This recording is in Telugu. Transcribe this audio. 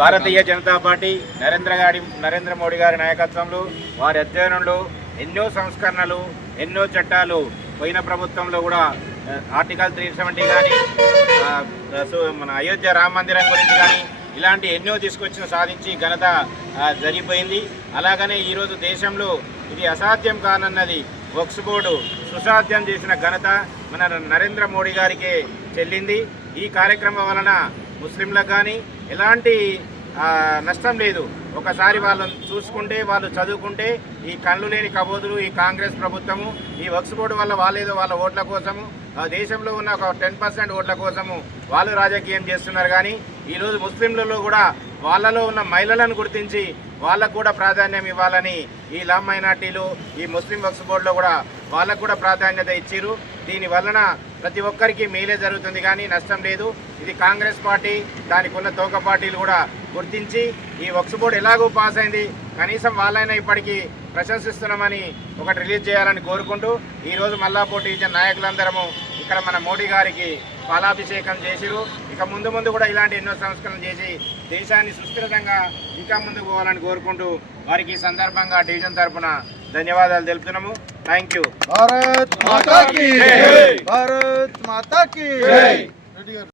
భారతీయ జనతా పార్టీ నరేంద్ర మోడీ గారి నాయకత్వంలో వారి అధ్యయనంలో ఎన్నో సంస్కరణలు ఎన్నో చట్టాలు పోయిన ప్రభుత్వంలో కూడా ఆర్టికల్ 370 కానీ మన అయోధ్య రామ మందిరం గురించి కానీ ఇలాంటి ఎన్నో తీసుకొచ్చిన సాధించి ఘనత జరిగిపోయింది. అలాగనే ఈరోజు దేశంలో ఇది అసాధ్యం కానన్నది వక్ఫ్ బోర్డు సుసాధ్యం చేసిన ఘనత మన నరేంద్ర మోడీ గారికే చెల్లింది. ఈ కార్యక్రమం వలన ముస్లింలకు కానీ ఎలాంటి నష్టం లేదు. ఒకసారి వాళ్ళని చూసుకుంటే వాళ్ళు చదువుకుంటే ఈ కళ్ళు లేని కబోదులు ఈ కాంగ్రెస్ ప్రభుత్వము ఈ వక్ఫ్ బోర్డు వల్ల వాళ్ళ ఓట్ల కోసము దేశంలో ఉన్న ఒక 10% ఓట్ల కోసము వాళ్ళు రాజకీయం చేస్తున్నారు. కానీ ఈరోజు ముస్లింలలో కూడా వాళ్ళలో ఉన్న మహిళలను గుర్తించి వాళ్ళకు కూడా ప్రాధాన్యం ఇవ్వాలని ఈ లా మైనార్టీలు ఈ ముస్లిం వక్ఫ్ బోర్డులో కూడా వాళ్ళకు కూడా ప్రాధాన్యత ఇచ్చారు. దీని వలన ప్రతి ఒక్కరికి మేలే జరుగుతుంది కానీ నష్టం లేదు. ఇది కాంగ్రెస్ పార్టీ దానికి ఉన్న తోక పార్టీలు కూడా గుర్తించి ఈ వక్ఫ్ బోర్డు ఎలాగో పాస్ అయింది కనీసం వాళ్ళైనా ఇప్పటికీ ప్రశంసిస్తున్నామని ఒకటి రిలీజ్ చేయాలని కోరుకుంటూ ఈరోజు మల్లాపూర్ డివిజన్ నాయకులందరము ఇక్కడ మన మోడీ గారికి పాలాభిషేకం చేసిరు. ఇక ముందు కూడా ఇలాంటి ఎన్నో సంస్కరణలు చేసి దేశాన్ని సుస్థిరంగా ఇంకా ముందుకు పోవాలని కోరుకుంటూ వారికి ఈ సందర్భంగా డివిజన్ తరఫున ధన్యవాదాలు తెలుపుతున్నాము. Thank you. భారత్ మాతా కీ జై. భారత్ మాతా కీ జై.